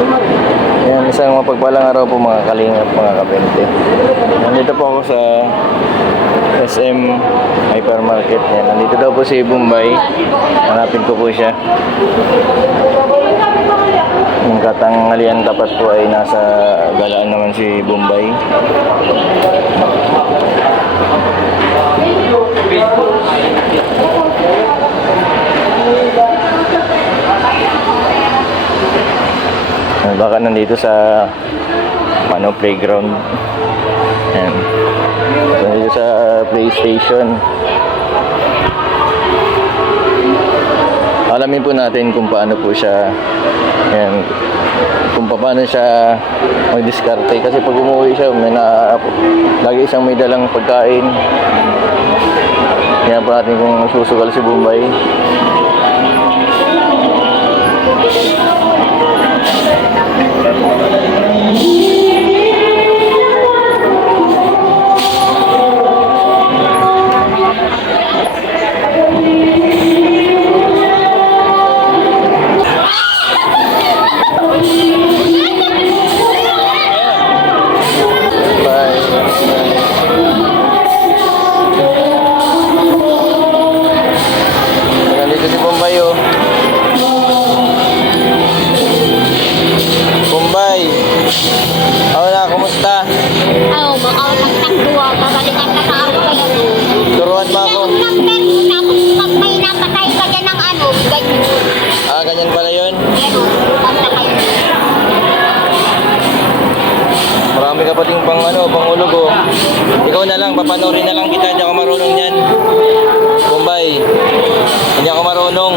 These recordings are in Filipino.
Yan, isang mapagpalang araw po mga kalingap, mga kabente. Nandito po ako sa SM Hypermarket. Yan, nandito daw po si Bombay. Hanapin ko po siya. Yung katanghalian tapat po ay nasa galaan naman si Bombay. Baka nandito sa playground. Ayan. Nandito sa PlayStation. Alamin po natin kung paano po siya, ayan, kung paano siya mag-diskarte. Kasi pag umuwi siya, lagi siyang may dalang pagkain. Kaya po natin kung susugal si Bombay. Marami ka pating pangulog oh. Ikaw na lang, papanorin na lang kita. Hindi ako marunong yan, Bombay. Hindi ako marunong.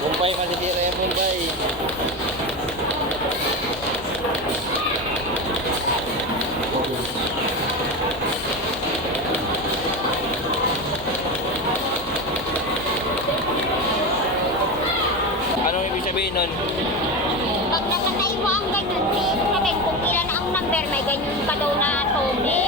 Bombay, masisira yan, Bombay. Anong ibig sabihin nun? Pag nakatay mo ang ganyan, sabihin kung ilan ang number, may ganyan pa daw na tobe.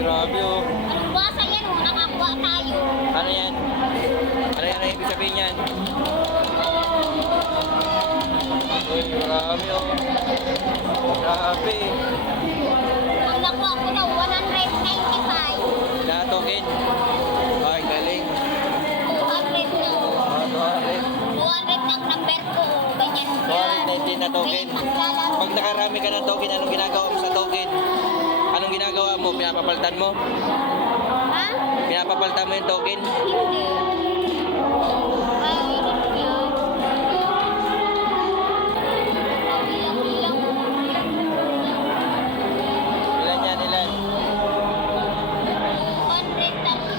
Grabe oh. Anong basa yan oh? Nakakuha tayo. Ano yan? Ano yan ang ibig sabihin yan? Uy, marami oh. Grabe. Ang nakuha ko daw, 195. Na token? Ay, galing. 200 na oh. 200 ang number ko oh. Ganyan yan. 219 na token. Pag nakarami ka ng token, anong ginagawa mo sa token? Anong ginagawa mo? Pinapapalitan mo? Ha? Pinapapalitan mo yung token? Hindi. Ay, hindi yan. Ilang. Ilan yan, ilan? 200 tatlo.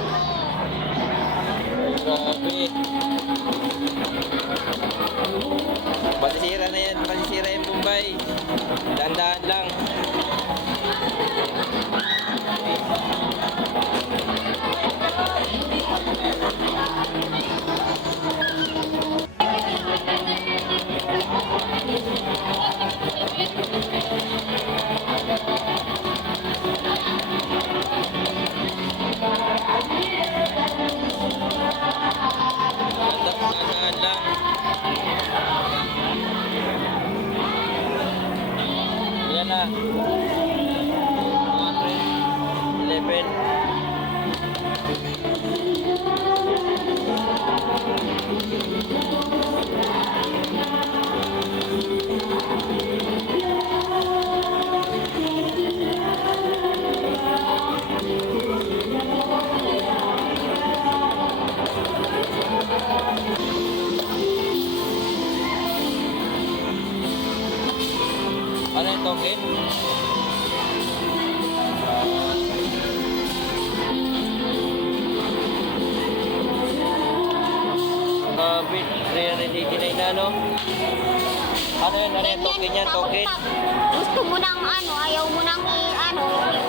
Grabe. Patisira na yan. Patisira yung Bombay. Dahan-dahan lang. Dahan-dahan lang. Yan na. token? Grabe, 389 na, no? Ano yun? Ano yung token yan? Token? Gusto mo nang ano, ayaw mo nang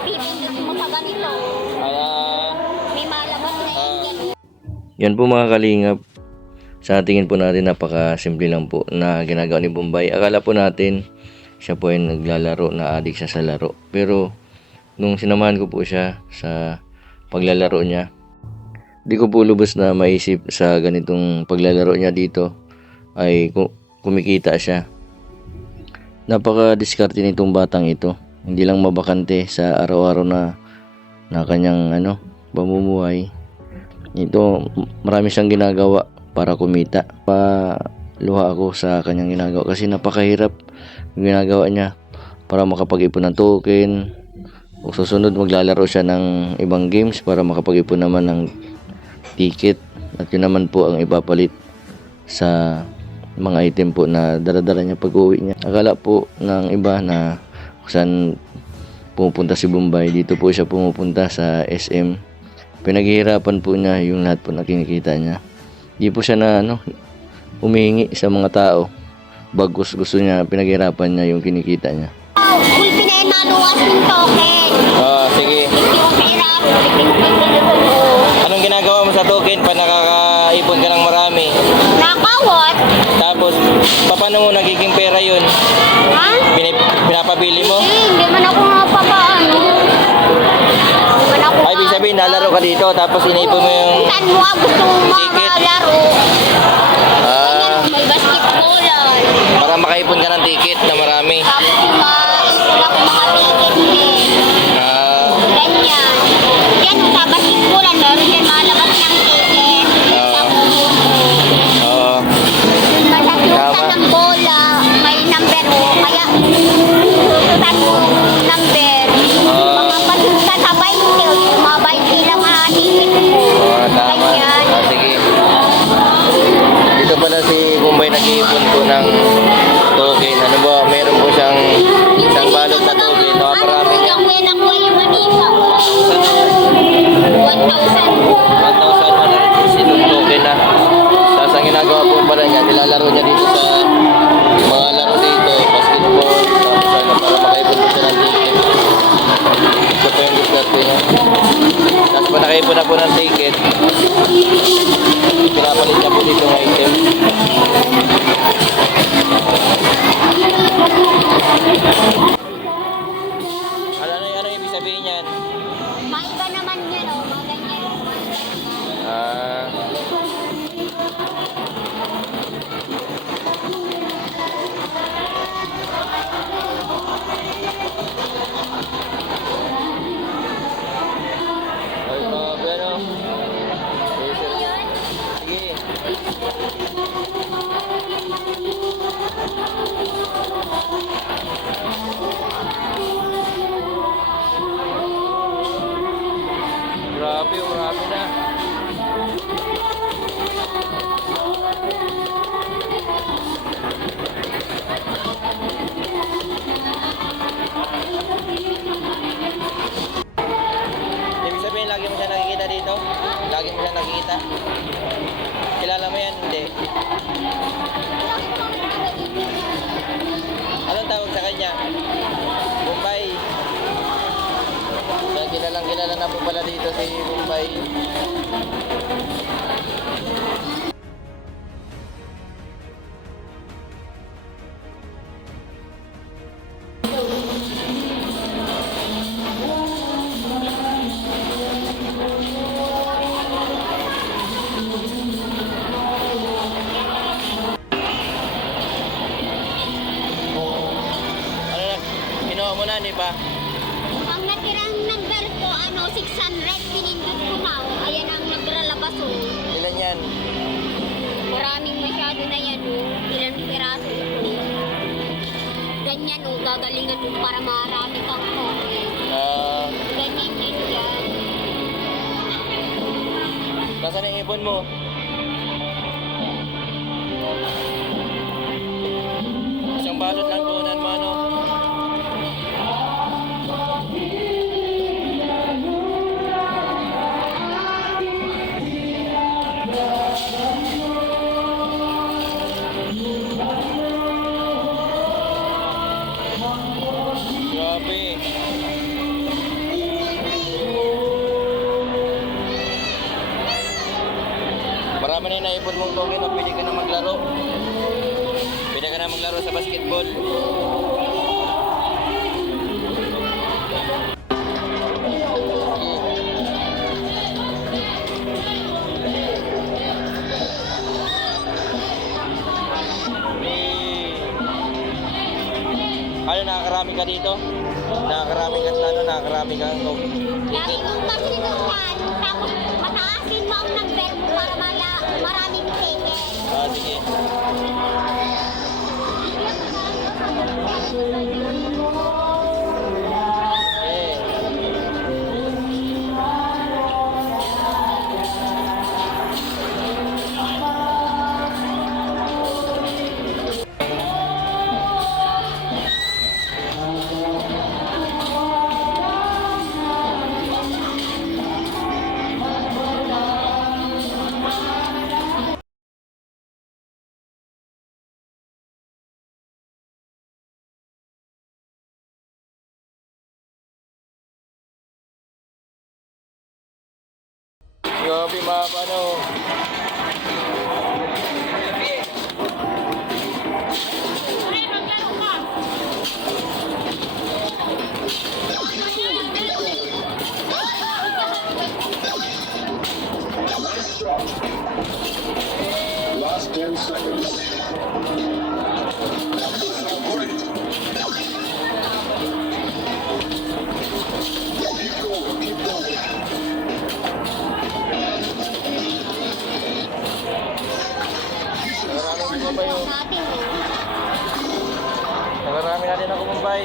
pipindot mo sa ganito. May malabas na yan. Yan po mga kalingap. Sa tingin po natin napakasimple lang po na ginagawa ni Bombay. Akala po natin siya po ay naglalaro, na addict siya sa laro. Pero nung sinamahan ko po siya sa paglalaro niya, di ko po lubos na maisip sa ganitong paglalaro niya dito ay kumikita siya. Napaka-diskarte nitong batang ito. Hindi lang mabakante sa araw-araw na kanyang pamumuhay. Ito, marami siyang ginagawa para kumita. Paluha ako sa kanyang ginagawa kasi napakahirap yung ginagawa niya para makapag-ipon ng token. O susunod maglalaro siya ng ibang games para makapag-ipon naman ng ticket. At yun naman po ang ipapalit sa mga item po na dala-dala niya pag-uwi niya. Akala po ng iba na kung saan pumupunta si Bombay, dito po siya pumupunta sa SM. Pinaghihirapan po niya yung lahat po na kinikita niya. Di po siya na humihingi sa mga tao. Bagkus gusto niya, pinaghihirapan niya yung kinikita niya. Ulpi na yung naluwas ng token. Sige. Yung hirap. Anong ginagawa mo sa token pa nakakaipon ka ng marami? Nakawat. Tapos, paano mo nagiging pera yun? Ha? Pinapabili mo? Hindi man ako mapapaano. Hindi man ako Ay, ibig sabihin, nalaro ka dito, tapos iniipon mo yung saan mo gusto mong ticket. makalaro. Ah, May basketballan. para makaipon ka ng ticket na marami. Tapos wala ko mga ticket din. Ganyan. Yan, sa basketballan, meron din malabas ng ticket. Sa kubo. Oo. Masasutan ng bola, may number mo. Kaya, susutan mo number. Mga pasutan sa 20, mga 20 lang ticket mo. Tama. Ganyan. Sige. Dito pala si Bombay nag-iipon po ng token. Ano ba? Meron po siyang isang balot na token. Napaparami niya. Ang may nakuha yung manisa. 1,160 token na. Tapos ang ginagawa po pala niya, nilalaro niya dito sa mga laro dito, basketball, tapos para makaipon po siya ng ticket. Ito po yung diskarte niya. Tapos pa nakaipon na po ng ticket, pinapalit niya po dito ng item. Ano ibig sabihin yan? Maiba naman yan, o. Mga ganyan. Ay, grabe, ano? Sige. Grabe, marami na. Ibig sabihin, lagi mo siya nakikita dito? Lagi mo siya nakikita? Kilala mo yan? Hindi. Anong tawag sa kanya? Bombay. Kilala na po pala dito si Bombay. Ano na? Kinuha mo na, di ba? Ang natirang number ko, 600, pinindot ko na. Ayan ang naglalabas, o. Ilan yan? Maraming masyado na yan, o. Ilang piraso ito. Ganyan, o. Gagalingan mo para marami kang token. Ganyan din yan. Nasaan ang ibon mo? Isang balot lang kunan mo, ano? kasama ni naipon mong token, o pwede ka na maglaro. Pwede ka na maglaro sa basketball. Ano, nakakarami ka dito? Nakakarami ka sa ano? Nakakarami ka ng Lagi mong pasinukan, tapos mataasin mo ang number mo para maraming ticket. Ah, sige. Eh. Grabe mga ano. Last 10 seconds. Keep going, keep going. Nakarami ko ba yun? Natin eh. Nakarami natin ako Mumbai.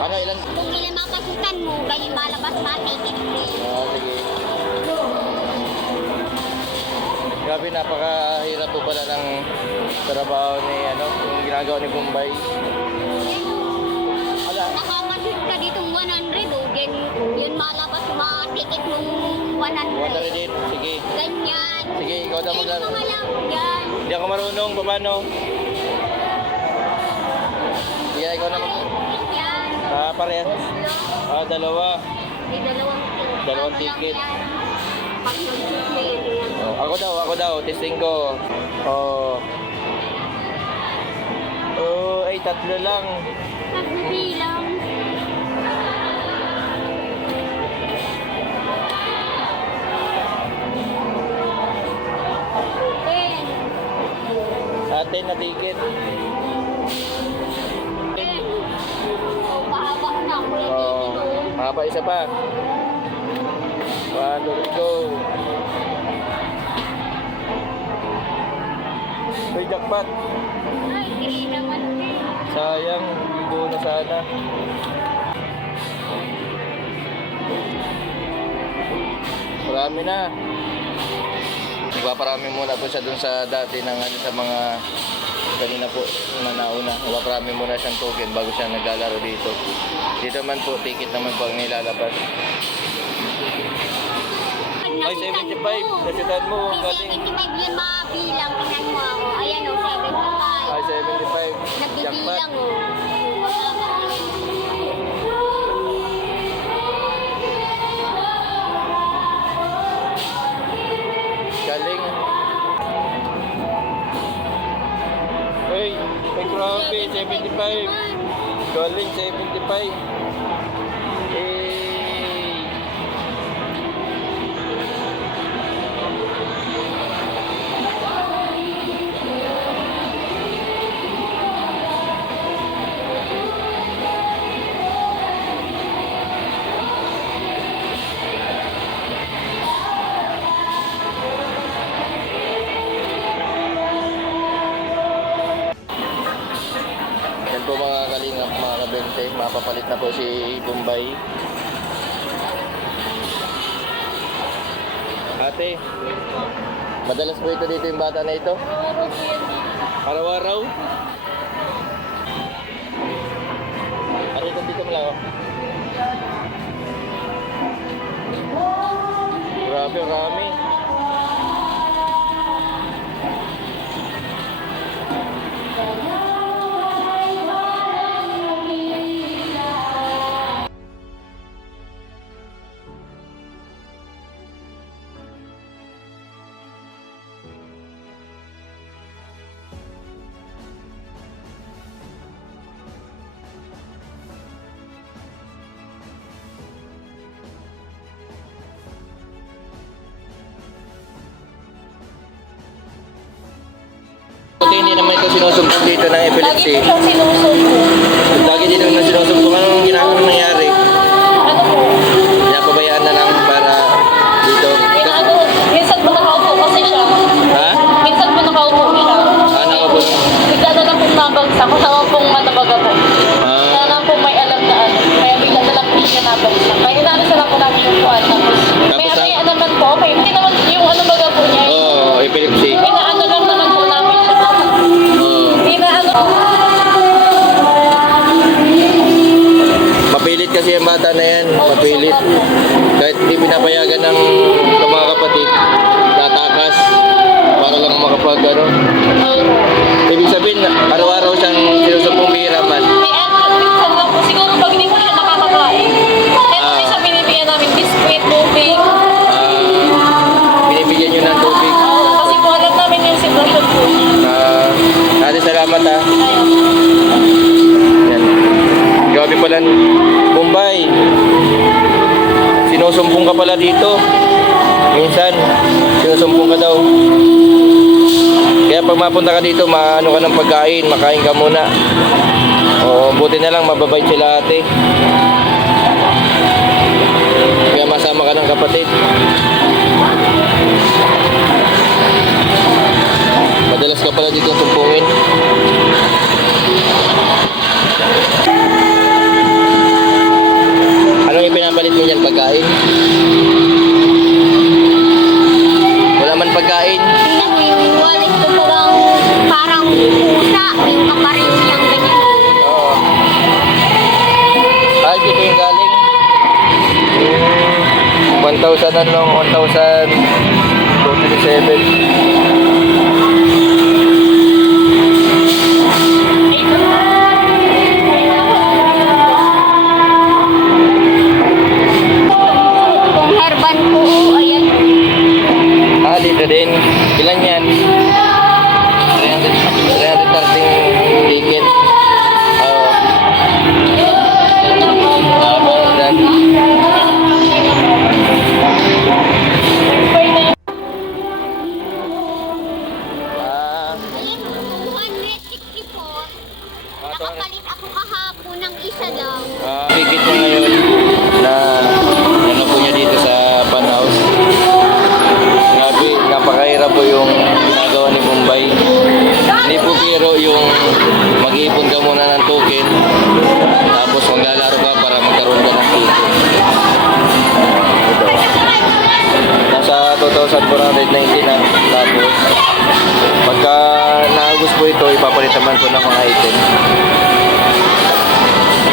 Ano, ilan? Kung ilan mga pasukan mo, ganyan malabas ba, ticket free. Ah, sige. Grabe, napakahirap po pala ng trabaho ni, ano, yung ginagawa ni Bombay. Ala, Nakamasud ka ditong 100 o, yun malabas mga ticket mong 100. wala rin din. Sige. Ganyan. Sige, ikaw daw maglaro. Mga lang yan. Hindi ako marunong, paano? Sige, ikaw na mag... Yan. Ah, parehas. Ah, dalawa. May Dalawang ticket. Pag nag-play yan. Oh, ako daw. Testing ko. Oh. Oh, ay, tatlo lang. Nagbilang. Ten. Atin na ticket. Ten. Oh, mahaba na. Kuya Oh, Tito. mahaba isa pa. 1, 2, go. Uy, jackpot. Ay, hindi naman eh. Sayang, hindi na sana. Marami na. Nagpaparami muna po siya dun sa dati ng ano, sa mga kanina po na nauna. Nagpaparami muna siyang token bago siya naglalaro dito. Dito man po, ticket naman po ang nilalabas. Ay, 75. Nasitan mo. Ang May galing. 75 yun mabilang. Tingnan mo ako. Ayan o, 75. Ay, 75. Jackpot. Nagbibilang o. Mahaba. Galing. Ay, grabe. 75. Galing, 75. Eh. Yan po mga kalingap, mga kabente. Mapapalit na po si Bombay. Ate, madalas po ito dito yung bata na ito? Araw-araw? Ano ito dito mo lang oh? Grabe, rami. sinusumpong dito ng Lagi epilepsy. po siyang sinusumbong. Lagi dito na sinusumpong. Anong ginagawa nangyari? Ano po? Pinapabayaan na lang para dito. Ano, minsan po nakaupo kasi siya. Ha? Minsan po nakaupo siya. Ano ka po? Bigla na lang pong nabagsak. Kung naman pong matabaga po. Kaya Ah, lang po may alam na ano. Kaya bigla na lang po siya nabagsak. Kaya inaano sa lang po namin yung kuwan. Tapos may ano naman po. Okay, hindi naman yung ano baga po niya. oh, epilepsy. Inaano lang naman po namin siya. Oh. Inaano. Mapilit kasi yung bata na yan. Mapilit. Kahit hindi pinapayagan ng mga kapatid, tatakas para lang makapag ano. Ibig sabihin, araw-araw siyang sinusumpong bihiraman. May ano, minsan lang po. Siguro pag hindi po siya nakakakain. Kaya po minsan binibigyan namin biskuit, tubig. Binibigyan nyo ng tubig. Kasi po alam namin yung sitwasyon po niya. Ate, salamat ha. Ayun. Yan. Grabe pala. Bombay. Sinusumpong ka pala dito. Minsan, sinusumpong ka daw. Kaya pag mapunta ka dito, maano ka ng pagkain, makain ka muna. O, buti na lang, mababait sila ate. Kaya masama ka ng kapatid. Madalas ka pala dito sumpungin. Anong ipinapalit mo dyan? Pagkain? Wala man pagkain. Tingnan mo yung wallet ko parang pusa. Yung kaparil niyang ganyan. Oo. Ay, dito yung galing. 1,000 ano, 1,227. Kung herban ko, ayan. Ah, dito din. Ilan yan? 330 ticket. Oo. Dan. Ah, Ayan, 164. Nakapalit ako kahapon ng isa lang. Pigit niya ngayon na ano po niya dito sa Pan House. Grabe, napakahirap po yung ginagawa ni Bombay. Hindi po biro yung mag-iipon ka muna ng token tapos maglalaro ka para magkaroon ka ng token. Nasa 2,490 na tapos pagka naubos po ito, ipapalit naman po ng mga item.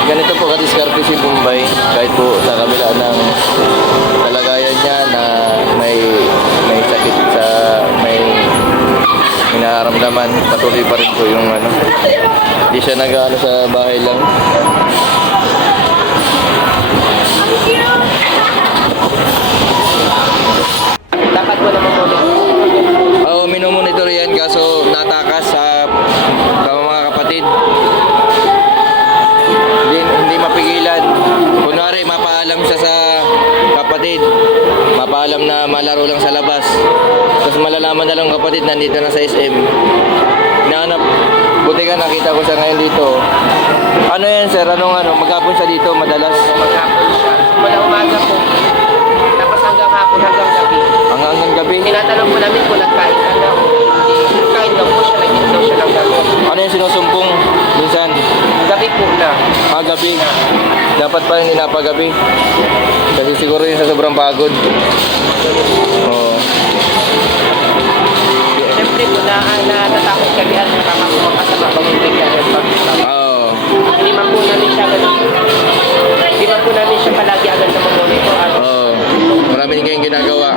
Ganito po kadiskarte si Bombay kahit po sa kabila ng kalagayan niya na may sakit sa may inaramdaman, patuloy pa rin po yung ano. Hindi siya nag-ano sa bahay lang. Dapat mo naman muna. Oo, minomonitor yan kaso natakas sa mga kapatid. Hindi mapigilan. Kunwari, mapaalam siya sa kapatid. Mapaalam na malaro lang sa labas. Tapos malalaman na lang kapatid, nandito na sa SM. Hinahanap. Buti ka, nakita ko siya ngayon dito. Ano yan, sir? Maghapon siya dito, madalas. Maghapon siya. Mula umaga po. Tapos hanggang hapon, hanggang gabi. Hanggang gabi. Tinatanong po namin kung nagkain ka na o hindi. Kain daw po siya, nag-eat daw siya ng gamot. Ano yung sinusumpong? Minsan, Gabi po na. gabi. Dapat pa hindi napagabi. Kasi siguro yun sa sobrang pagod. Oo. Siyempre po natatakot kami at nakakakuha ka sa mabangin ka rin pag Oo. hindi man po namin siya agad. Hindi man po namin siya palagi agad na mag-monitor. Oo. Marami din kayong ginagawa.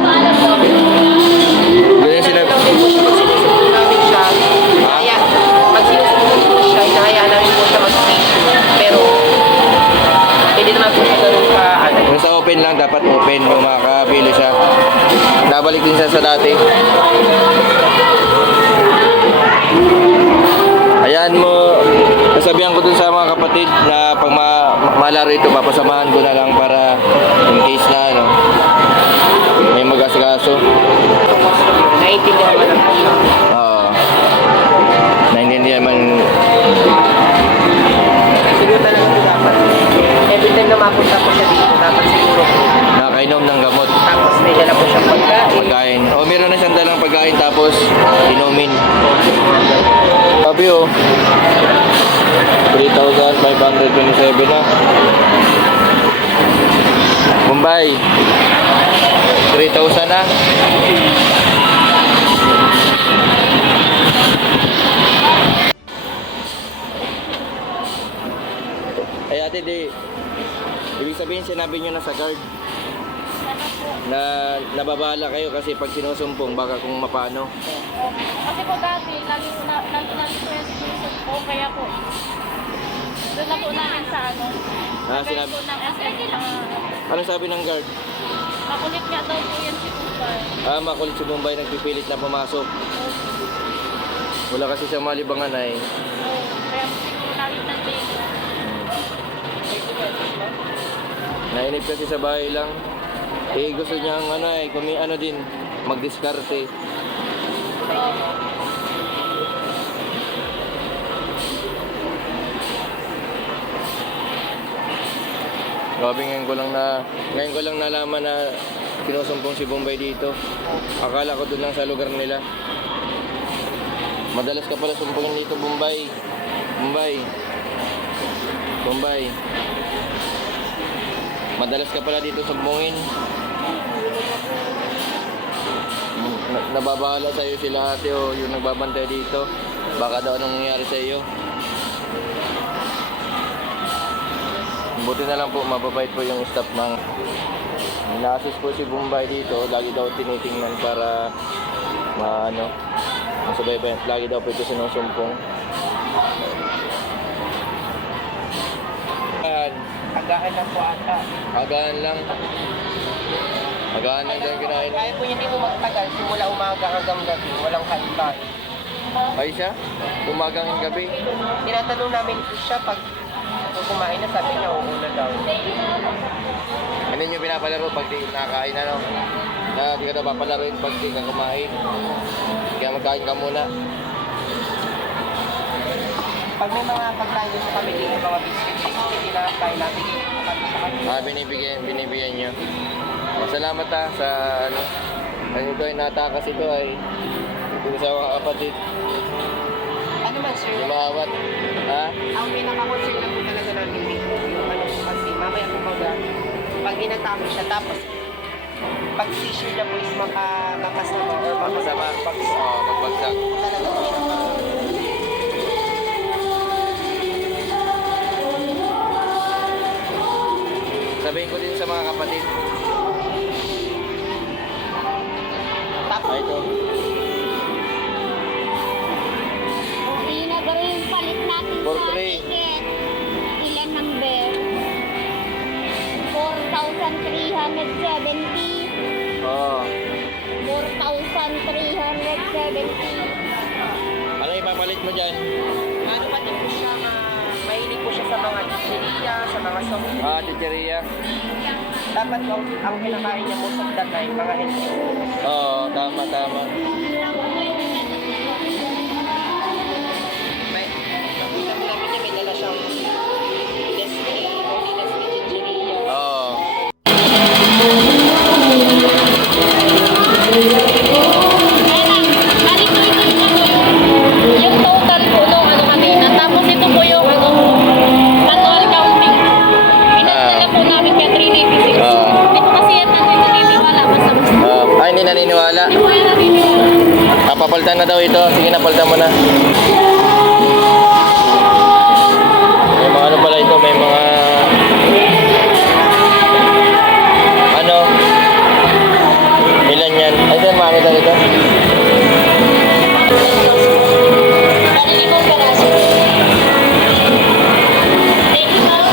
Yun yung sinabi. Lang din po siya pag sinusumbong namin siya. Kaya pag sinusumbong po siya, hinahayaan namin po siya mag-station. Pero hindi naman po siya ganun ka ano. Kung sa open lang, dapat open. Kung makakabili siya. Nabalik din siya sa dati. Hayaan mo, nasabihan ko dun sa mga kapatid na pag malaro ito, papasamahan ko na lang para in case na ano, may mag-asikaso. Naiintindihan mo lang po siya. Oo. Naintindihan tapos inumin. Sabi oh, 3,527 na. Bombay, 3,000 na. Ay ate, ibig sabihin sinabi nyo na sa guard na nababala kayo kasi pag sinusumpong baka kung mapano. Kasi po dati, nandun namin po yung sinusunod po, kaya po, doon na po namin sa ano, Ah, guard sinabi, po ng SM, ano sabi ng guard? makulit nga daw po yan si Kumpay. Ah, makulit si Bombay, nagpipilit na pumasok. Wala kasi sa malibangan ay. Kaya siguro namin ng dito. Nainip kasi sa bahay lang. Eh gusto niya ano eh, ano din, magdiskarte. Grabe, ngayon ko lang nalaman na sinusumpong si Bombay dito. Akala ko doon lang sa lugar nila. Madalas ka pala sumpungin dito, Bombay. Bombay. Madalas ka pala dito sumpungin. Nababahala sa'yo sila ate o yung nagbabantay dito. Baka daw anong nangyari sa iyo. Buti na lang po, mababait po yung staff ng ina-assist po si Bombay dito. Lagi daw tinitingnan para masabay-bay. Lagi daw po ito sinusumpong. Agahan lang po ata. Agahan lang daw yung kinain. Kaya po hindi po magtagal, simula umaga hanggang gabi, walang kain-kain. Ay siya? Umagang gabi. Tinatanong namin po siya pag kumain na, sabi niya uuna daw. Ano yung pinapalaro pag di nakakain ano? Na di ka daw papalaroin pag di ka kumain. Kaya magkain ka muna. Pag may mga pagkain po kami dito, mga biscuits, kinakain natin kami sa kanila. Ah, binibigyan nyo. Salamat sa ano. Ano ito ay natakas ito ay ito sa mga kapatid. Ano man sir, Lumawat. Ha? ang pinaka-concern lang po talaga namin dito, yung ano po kasi, mamaya kumaga, pag inatake siya, tapos pag seizure niya po is makasama or Masama. Magbagsak. talaga po siya. Sabihin ko din sa mga kapatid. Tapos, Ay ito. Pinagaro yung palit natin For sa free. ticket. Ilan number? 4,370. Oo. 4,370. Ano ipapalit mo dyan? ano pa din po siya, mahilig po siya sa mga chicheria, sa mga soft drinks. Ah, chicheria. Dapat po, ang kinakain niya most of the time, mga healthy food. Oo, tama. May, sabi niya, may dala siyang Nestle, only Nestle chicheria. Oo. Yung total po nung ano kanina, tapos ito po yung ano, manual counting. Pinadala po namin kaya 386. Ito kasi yan ang naniniwala basta-basta. Hindi naniniwala. Hindi po yan naniniwala. Papalitan na daw ito. Sige na, palitan mo na. May mga ano pala ito. May mga ano. Ilan yan? Ay, saan makakita nito? Nalilimong peraso. Thank you, ma'am.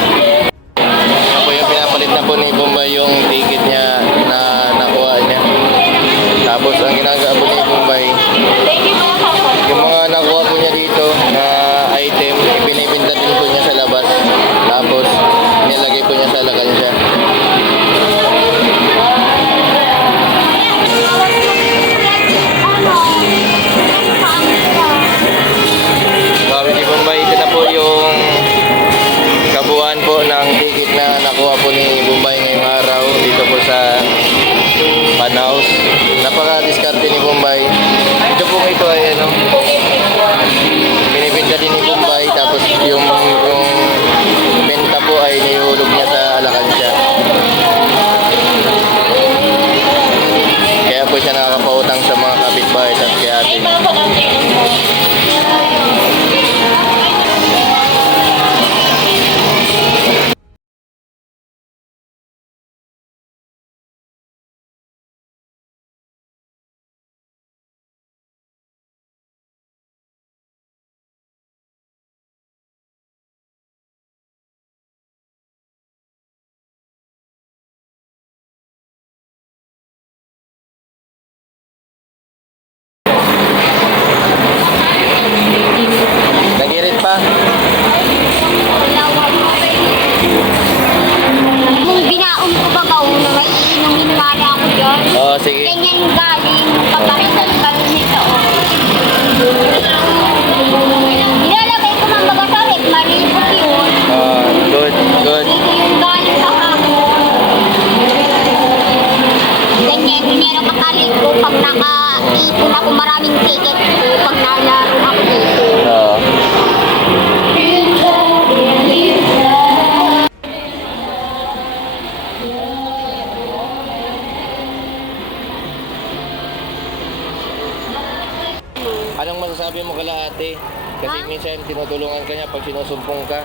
Ako yung pinapalit na po ni Bombay yung ticket niya na nakuha niya. Tapos ang ginagawa po ni Bombay, Thank you, ma'am. yung mga nakuha po niya dito na item, ipinipinta din po niya sa labas. Tapos nilagay po niya sa lagansya. Sabi ni Bombay, ito na po yung kabuuan po ng ticket na nakuha po ni Bombay ngayong araw dito po sa Panhouse. Napaka-diskarte ni Bombay. Ito po pong ito ay ano, binibinta din ni Bombay, tapos yung benta po ay nihulog niya sa alakansya. Kaya po siya nakakapautang sa mga kapitbahay at kay ate. Ay, bago kasi. Nagirit pa? Kung binaon ko ba gaw na may iinumin nga na ako dyan. Oo, sige. Ganyan galing, paparitan ka rin nito. Nilalagay ko ng magasalit, malipot yun. Good, good. Dito yung galing sa hapon. Ganyan, meron kakalit ko pag naka-ipon ako maraming ticket ko pag nalaro ako dito. Oo. Anong masasabi mo kala ate? Kasi Ha? minsan tinutulungan ka niya pag sinusumpong ka.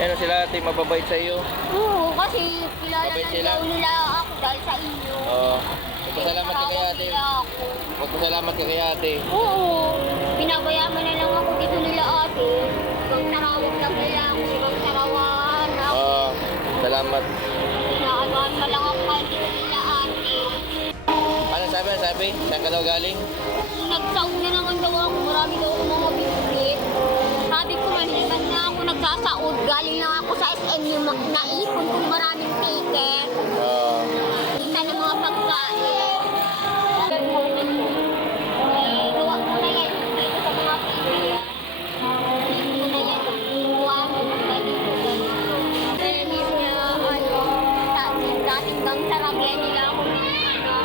Ano sila ate, mababait sa iyo? Oo, kasi kilala Mabait na sila? daw nila ako dahil sa inyo. Oo. Magpasalamat ka kay ate. Nila ako. Magpasalamat ka kay ate. Oo, pinabayaan na lang ako dito nila ate. Ibang tarawag lang nila ako, ibang tarawan ako. Oo. Salamat. Pinaanuhan pa lang ako kahit dito nila ate. Ano sabi? Saan ka daw galing? Nagsaong na naman daw ako, marami daw ako mga bisit. Sabi ko, maliban na ako nagsasaod. Galing lang ako sa SM yung naipon kong maraming ticket. Oo. Kita ng mga pagkain. Gawa ko na yan dito sa mga pizzeria. Dito ko na yan. Iwan ko na dito. Kaya nila, dating bang saragyan nila ako ng ano.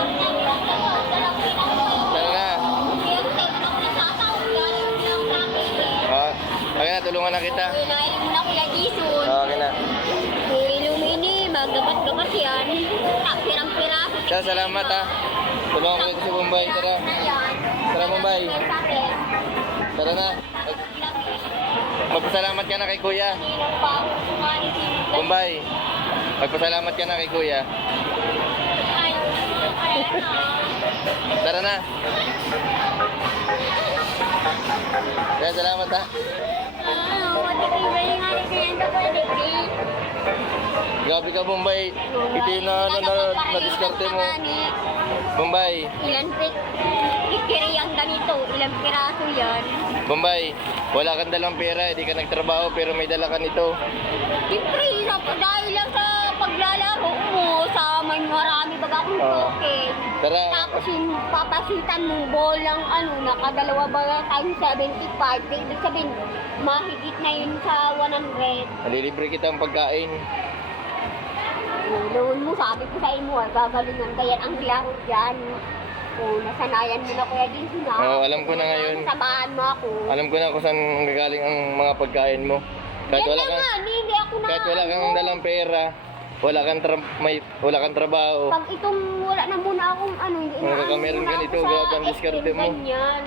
Ah, tara na. Oo. Okay na, tulungan na kita. Okay na. Magabat-gabat yan. Pirang-piraso. Siya, salamat ha. Tulungan ko dito si Bombay. Tara. Tara, Bombay. Tara na. Magpasalamat ka na kay kuya. Bombay. Magpasalamat ka na kay kuya. Tara na. Kaya salamat ha. Grabe ka, Bombay. Ito yung na-diskarte mo. Bombay. Ilan pikiri ang ganito? Ilang piraso yan? Bombay. Wala kang dalang pera. Hindi ka nagtrabaho pero may dala ka nito. Siyempre, dahil lang sa paglalaro mo, sa may marami baga akong token. Tara. Tapos yung papasitan mo, bolang nakadalawa ba times 75, ibig sabihin, mahigit na yun sa 100. Nalilibre kita ang pagkain. Loan mo, sabi ko sa imo, gagalingan kaya ang laro dyan. O, nasanayan mo na kuya din sila. Oo, alam ko na ngayon. Samahan mo ako. Alam ko na kung saan gagaling ang mga pagkain mo. Kahit Yan wala na kang nga, hindi ako na. kahit wala kang dalang pera, wala kang trabaho. Pag itong wala na muna akong hindi Wala na ka meron muna ganito, ako sa grabe ang diskarte mo. ganyan.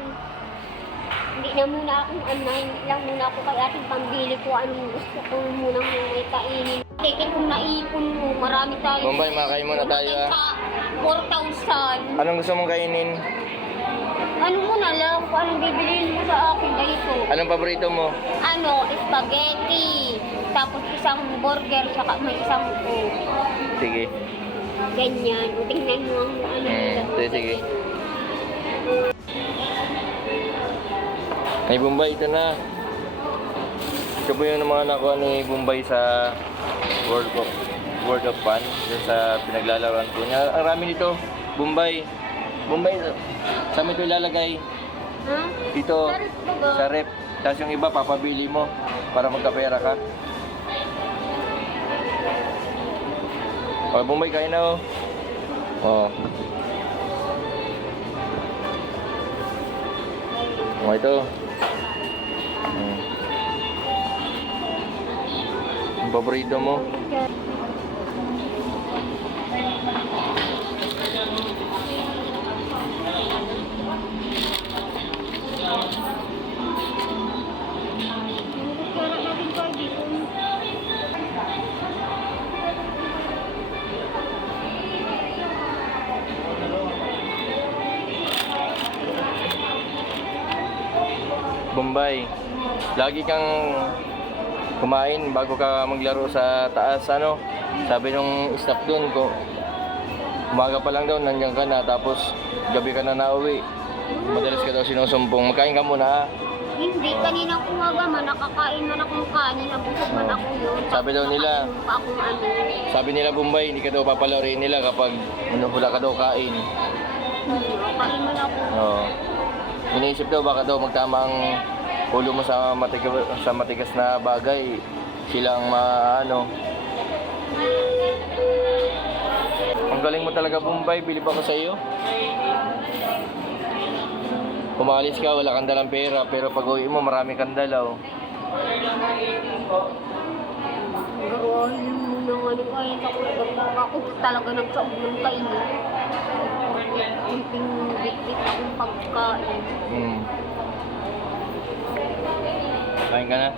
Hindi na muna akong hindi lang muna ako kay ating pambili ko anong gusto ko muna may kainin. Ticket kong naipon mo, marami tayo. Bombay, makain muna tayo, ah. Sa 4,000. Anong gusto mong kainin? Ano mo na lang kung anong bibiliin mo sa akin ganito. Anong paborito mo? Spaghetti. Tapos isang burger, saka may isang coke. Sige. Ganyan. O, tingnan mo ang sige. Ay, Bombay, ito na. Ito po yung mga nakuha ni Bombay sa World of Fun. Dito sa pinaglalaroan po niya. Ang rami nito, Bombay. Bombay, saan mo ito ilalagay? Ha? Dito, Sa rep ba ba? sa rep. Tapos yung iba, papabili mo para magkapera ka. O, Bombay, kain na, oh. Oh. Oh, ito. Ang paborito mo. Kaya natin ko dito. Bombay, lagi kang kumain bago ka maglaro sa taas, ano? Sabi nung staff dun, umaga pa lang daw, nandiyan ka na, tapos gabi ka na nauwi. Madalas ka daw sinusumpong. Magkain ka muna, ha? Hindi, kanina umaga man, nakakain man akong kanin, nabusog man ako yun. Sabi daw nila. Nakainom pa akong ano. Sabi nila, Bombay, hindi ka daw papalarin nila kapag wala ka daw kain. Hindi, nakain man ako. Oo. Iniisip daw, baka daw magtama ang ulo mo sa matigas na bagay. Silang maano. Ang galing mo talaga, Bombay. Bilib ako sa iyo. Umalis ka, wala kang dalang pera, pero pag uwi mo, marami kang dalaw. Pero yun nung ano, kahit ako talaga nagsaog ng kainin. Kunting bit-bit akong pagkain. Kain ka na?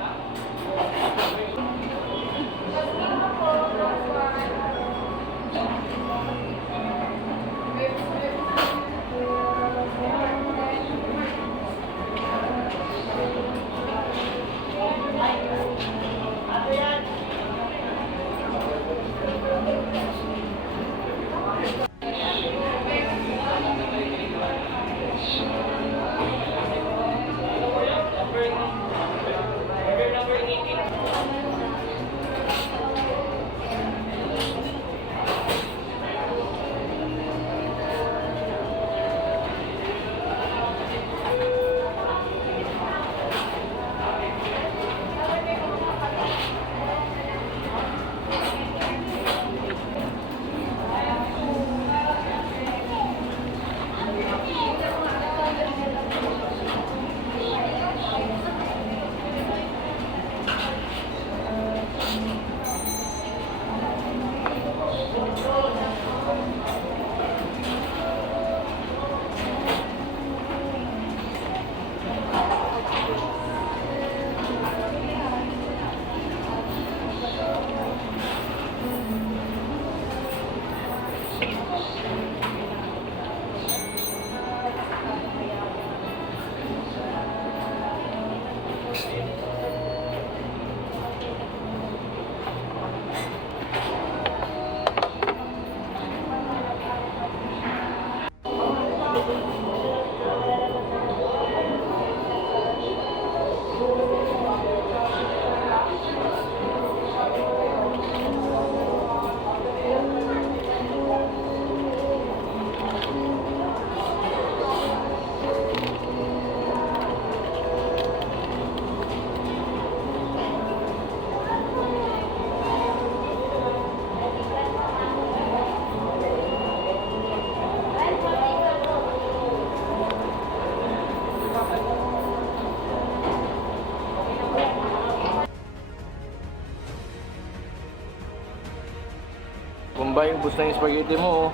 Bombay, ubos na yung spaghetti mo, oh.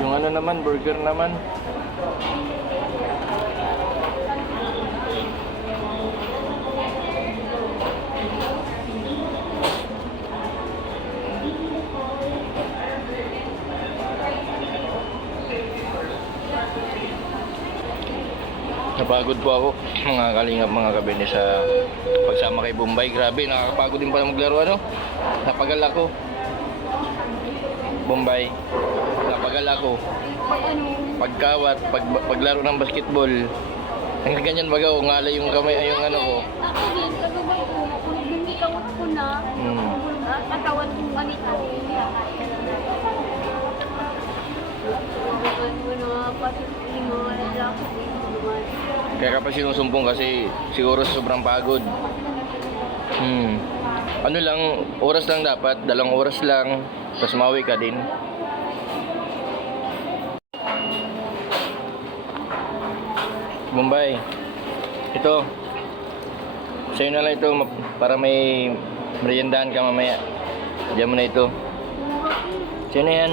Yung ano naman, burger naman. Napagod po ako, mga kalingap, mga kabini, sa pagsama kay Bombay. Grabe, nakakapagod din pala maglaro, ano? Napagal ako. Bombay, napagal ako. Pag ano, Pagkawat, paglaro ng basketball, Hanggang ganyan baga, ungalay yung kamay, ay yung ano ko. Ako din, kagabay ko, kung bumikawat ko na, katawan kong ganito. Kaya ka pa sinusumbong kasi siguro sa sobrang pagod. Ano lang, oras lang dapat, 2 oras lang, tapos mawi ka din. Mumbai, ito, sa'yo na lang ito para may meriendahan ka mamaya. Diyan mo na ito. Sa'yo na yan.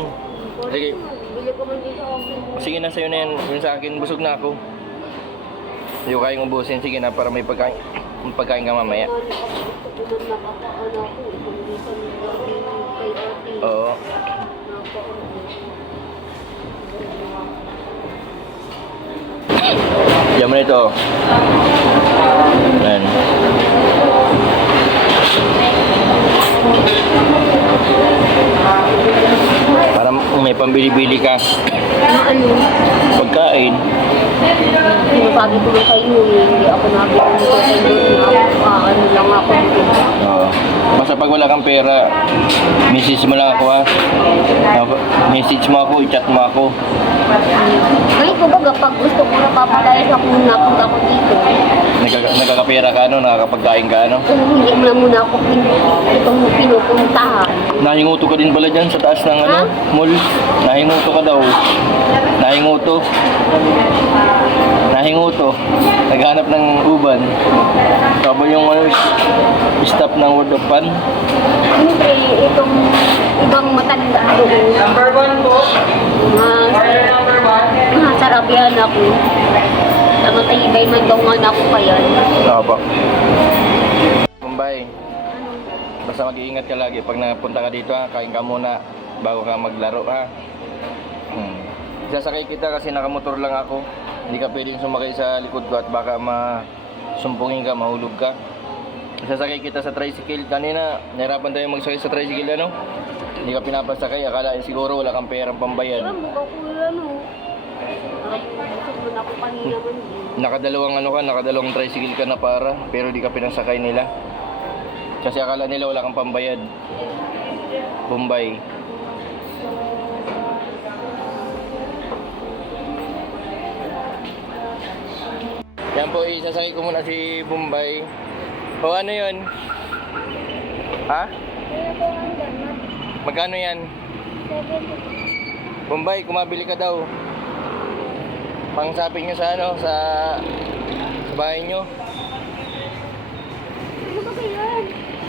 Sige. Bili ko man dito ako. Sige na, sa'yo na yan. Yun sa akin, busog na ako. Hindi ko kayang ubusin. Sige na, para may pagkain ka mamaya. Oo. Diyan mo na ito. Ayan. Para may pambili-bili ka. Pagkain. Sinasabi ko na kayo, hindi ako nabili ko sa inyo na ano lang ako dito. Oo. Basta pag wala kang pera, message mo lang ako ha. Message mo ako, i-chat mo ako. Ngayon ko baga, pag gusto ko napapadayas ako napunta ko dito. Nagkakapera ka ano, nakakapagkain ka ano. Kung hindi mo na muna ako itong pinupuntahan. Nahinguto ka din pala dyan sa taas ng ano, mall. Nahinguto ka daw. Nahinguto. Nahinguto. Naghanap ng uban. Tapos yung stop ng World of Fun. Siyempre, itong ibang matanda doon. Number 1 po. Masarap yan ako. Namatay man daw nga ako pa yan. Opo. Mumbai. Basta mag-iingat ka lagi. Pag napunta ka dito ha, kain ka muna bago ka maglaro ha. Sasakay kita kasi nakamotor lang ako. Hindi ka pwedeng sumakay sa likod ko at baka masumpungin ka, mahulog ka. Sasakay kita sa tricycle. Kanina, nahirapan tayo magsakay sa tricycle ano. Hindi ka pinapasakay. Akala siguro wala kang perang pambayad. Pero mukha ko ano. Busog mo na ako kanina man din. Nakadalawang tricycle ka na para, pero di ka pinasakay nila. Kasi akala nila wala kang pambayad. Bombay. Yan po, isasakay ko muna si Bombay. O ano yun? Ha? Magkano yan? Bombay, kumabili ka daw. Pang shopping nyo sa ano, sa bahay nyo. Ano ba yan?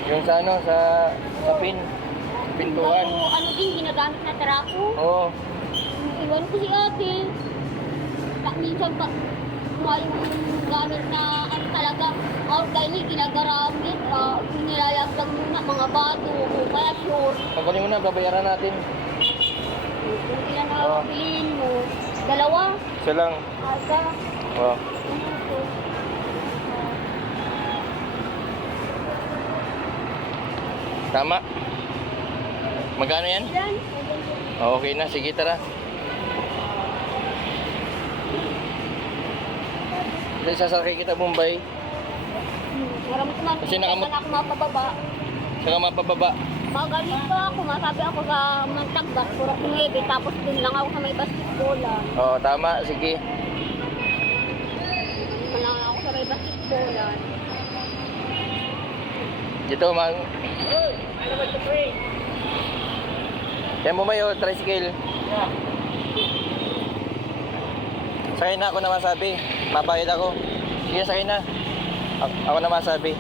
Yung sa ano, sa pintuan. Ano din, ginagamit na trako? Oo. Iwan ko si ate. Minsan pa, yung gamit na ano talaga, outline ginagaramit, nilalaglag muna mga bato, o kaya sure. Tanggalin mo na, babayaran natin. Kung ilan na piliin mo, 2, Isa lang. asa, Oo. Tama. Magkano yan? ilan? Okay na, sige tara. Kasi sasakay kita Bombay. Maraming kumakas Kasi na ako mapababa. Saka mapababa. Magaling pa ako, masabi ako sa Mantagbak, Purok 9, tapos dun lang ako sa may basketballan. Oo, tama. Sige. Dun lang ako sa may basketballan. Dito, mang. Yan mo ba yung tricycle? Sakay na ako na masabi. Mabayad ako. Sige, sakay na. Ako na masabi.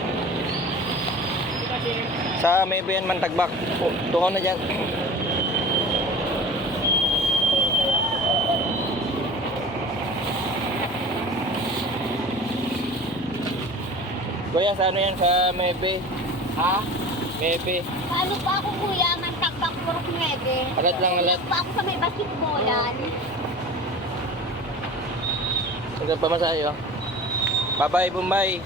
Sa may bayan Mantagbak. Tukaw na dyan. Kuya, sa ano yan? Sa Mebe. Ha? Mebe. Ano pa ako kuya, Mantagbak, Purok 9. Alat lang, alat. Pa ako sa may basketballan. Hanggang pa masayo. Bye-bye, Bombay.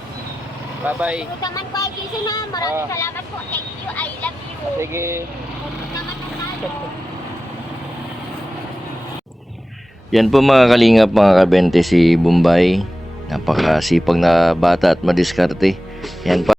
Bye-bye. Ito naman po, Jason ha. Maraming salamat po. Thank you. I love you. Sige. Ito naman ang talo. Yan po mga kalingap, mga kabente, si Bombay. Napakasipag na bata at madiskarte. Yan pa.